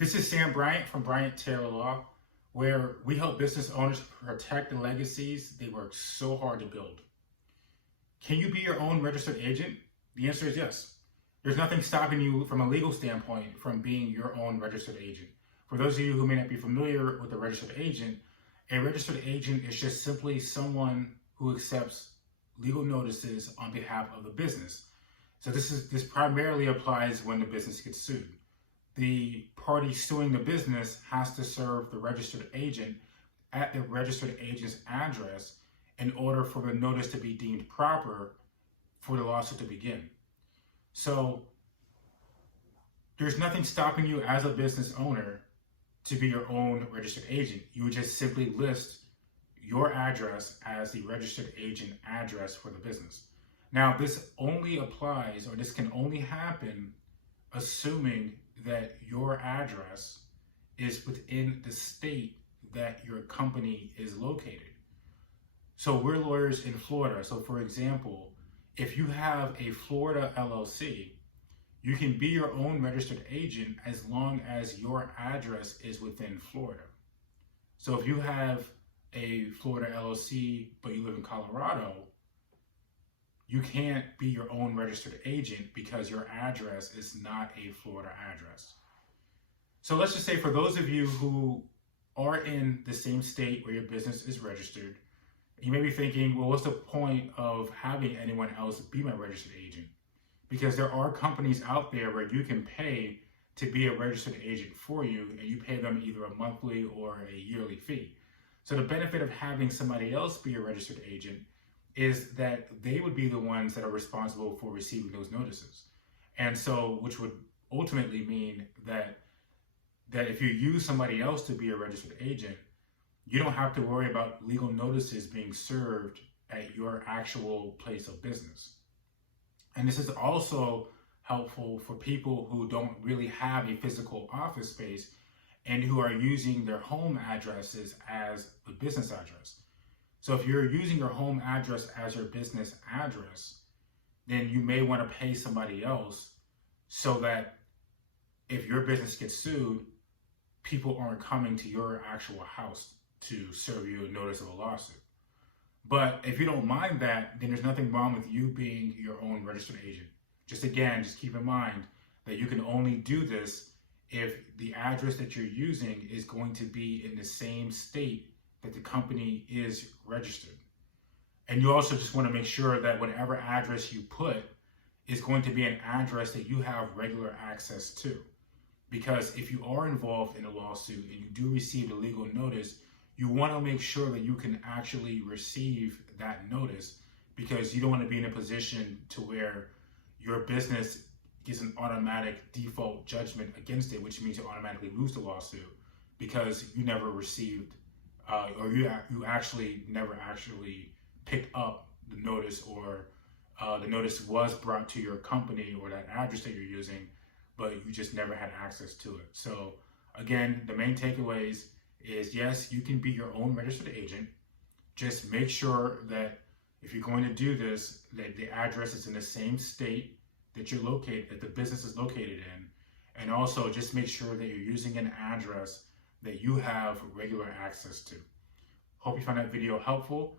This is Sam Bryant from Bryant Taylor Law, where we help business owners protect the legacies they worked so hard to build. Can you be your own registered agent? The answer is yes. There's nothing stopping you from a legal standpoint from being your own registered agent. For those of you who may not be familiar with a registered agent is just simply someone who accepts legal notices on behalf of the business. So this primarily applies when the business gets sued. The party suing the business has to serve the registered agent at the registered agent's address in order for the notice to be deemed proper for the lawsuit to begin. So there's nothing stopping you as a business owner to be your own registered agent. You would just simply list your address as the registered agent address for the business. Now, this can only happen assuming that your address is within the state that your company is located. So we're lawyers in Florida. So for example, if you have a Florida LLC, you can be your own registered agent as long as your address is within Florida. So if you have a Florida LLC, but you live in Colorado, you can't be your own registered agent because your address is not a Florida address. So let's just say for those of you who are in the same state where your business is registered, you may be thinking, well, what's the point of having anyone else be my registered agent? Because there are companies out there where you can pay to be a registered agent for you, and you pay them either a monthly or a yearly fee. So the benefit of having somebody else be a registered agent is that they would be the ones that are responsible for receiving those notices. And so, which would ultimately mean that if you use somebody else to be a registered agent, you don't have to worry about legal notices being served at your actual place of business. And this is also helpful for people who don't really have a physical office space and who are using their home addresses as the business address. So if you're using your home address as your business address, then you may want to pay somebody else so that if your business gets sued, people aren't coming to your actual house to serve you a notice of a lawsuit. But if you don't mind that, then there's nothing wrong with you being your own registered agent. Just keep in mind that you can only do this if the address that you're using is going to be in the same state that the company is registered. And you also just want to make sure that whatever address you put is going to be an address that you have regular access to. Because if you are involved in a lawsuit and you do receive a legal notice, you want to make sure that you can actually receive that notice, because you don't want to be in a position to where your business gets an automatic default judgment against it, which means you automatically lose the lawsuit because you never received or you actually never actually picked up the notice, or the notice was brought to your company or that address that you're using, but you just never had access to it. So again, the main takeaways is, yes, you can be your own registered agent. Just make sure that if you're going to do this, that the address is in the same state that you're located, that the business is located in. And also just make sure that you're using an address that you have regular access to. Hope you found that video helpful.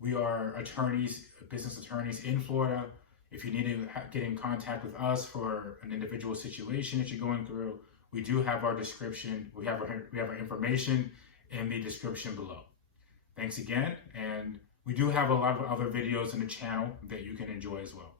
We are attorneys, business attorneys in Florida. If you need to get in contact with us for an individual situation that you're going through, we do have our description. We have our information in the description below. Thanks again, and we do have a lot of other videos in the channel that you can enjoy as well.